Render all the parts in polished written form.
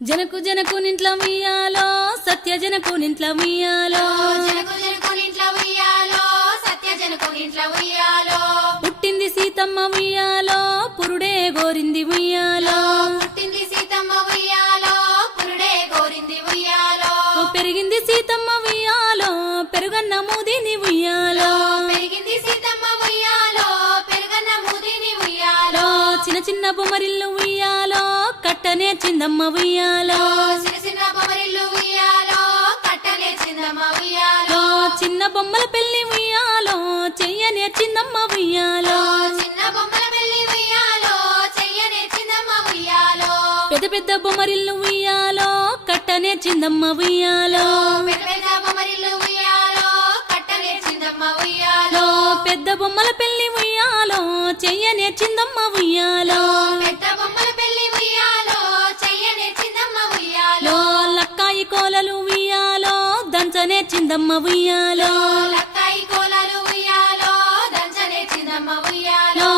జనకు జనకు నింట్ల ఉయ్యాలో సత్య జనకు నింట్ల ఉయ్యాలో జనకు జనకు నింట్ల ఉయ్యాలో సత్య జనకు నింట్ల ఉయ్యాలో పుట్టింది సీతమ్మ ఉయ్యాలో పురుడే గోరింది ఉయ్యాలో పుట్టింది సీతమ్మ ఉయ్యాలో పురుడే గోరింది ఉయ్యాలో పెరిగింది సీతమ్మ ఉయ్యాలో పెరుగన్న మూదిని ఉయ్యాలో పెరిగింది సీతమ్మ ఉయ్యాలో పెరుగన్న మూదిని ఉయ్యాలో చిన్న చిన్న బొమ్మరిల్లు ఉయ్యాలో కట్టనే చిందమ్మ ఉయ్యాలో చిన్న చిన్న బొమ్మరిల్లు ఉయ్యాలో కట్టనే చిందమ్మ ఉయ్యాలో చిన్న బొమ్మల పెళ్లి ఉయ్యాలో చెయ్యనే చిందమ్మ ఉయ్యాలో చిన్న బొమ్మల పెళ్లి ఉయ్యాలో చెయ్యనే చిందమ్మ ఉయ్యాలో పెద్ద పెద్ద బొమ్మరిల్లు ఉయ్యాలో కట్టనే చిందమ్మ ఉయ్యాలో పెద్ద పెద్ద బొమ్మరిల్లు ఉయ్యాలో కట్టనే చిందమ్మ ఉయ్యాలో పెద్ద బొమ్మల పెళ్లి ఉయ్యాలో చెయ్యనే చిందమ్మ ఉయ్యాలో పెద్ద బొమ్మల పెళ్లి ఉయ్యాలో చెయ్యనే చిందమ్మ ఉయ్యాలో లక్కాయి కోలలు ఉయ్యాలో దంచనే చిందమ్మ ఉయ్యాలో లక్కాయి కోలలు ఉయ్యాలో దంచనే చిందమ్మ ఉయ్యాలో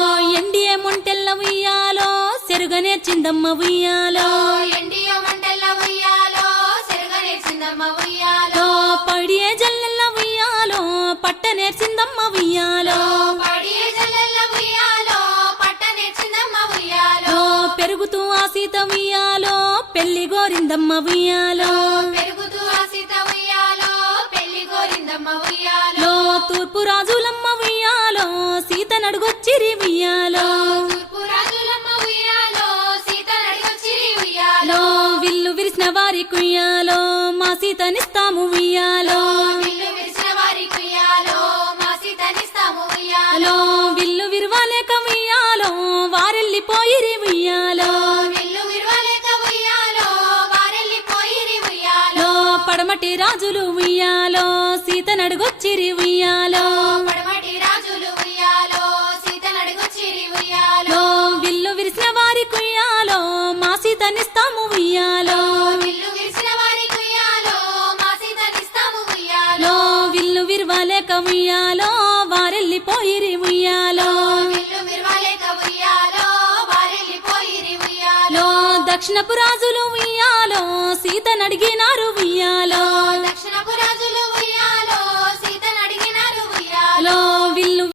ఎండియే మొంటెల్ల ఉయ్యాలో సెరుగనే చిందమ్మ ఉయ్యాలో ఎండియ మంటల్ల ఉయ్యాలో సెరుగనే చిందమ్మ ఉయ్యాలో పడియే జల్లెల్ల ఉయ్యాలో పట్టనే చిందమ్మ ఉయ్యాలో పడియే జల్లెల్ల ఉయ్యాలో పట్టనే చిందమ్మ ఉయ్యాలో పెరుగుతూ ఆ సీత ఉయ్యాలో పెళ్లి గోరిందమ్మ ఉయ్యాలో పెరుగుతూ ఆ సీత ఉయ్యాలో పెళ్లి గోరిందమ్మ ఉయ్యాలో తూర్పు రాజులమ్మ ఉయ్యాలో సీత నడుగొచ్చిరి ఉయ్యాలో తూర్పు రాజులమ్మ ఉయ్యాలో సీత నడిగొచ్చిరి ఉయ్యాలో విల్లు విరిసిన వారి కుయ్యాలో మా సీతనిస్తాము ఉయ్యాలో విల్లు విరిచిన వారి కుయ్యాలో మా సీతనిస్తాము ఉయ్యాలో విల్లు విరవాలేక ఉయ్యాలో వారెళ్ళిపోయిరి ఉయ్యాలో విల్లు విరవలేక ఉయ్యాలో వారెళ్ళిపోయిరి ఉయ్యాలో పడమటి రాజులు ఉయ్యాలో సీత నడుగొచ్చిరి ఉయ్యాలో పడమటి రాజులు ఉయ్యాలో సీత నడిగొచ్చిరి ఉయ్యాలో విల్లు విరిసిన వారి కుయ్యాలో మా సీతనిస్తాము ఉయ్యాలో విల్లు విరిచిన వారి కుయ్యాలో మా సీతనిస్తాము ఉయ్యాలో విల్లు విరవాలేక ఉయ్యాలో వారెళ్ళిపోయిరి ఉయ్యాలో విల్లు విరవలేక ఉయ్యాలో వారెళ్ళిపోయిరి ఉయ్యాలో దక్షిణపు రాజులు ఉయ్యాలో సీత నడిగినారు ఉయ్యాలో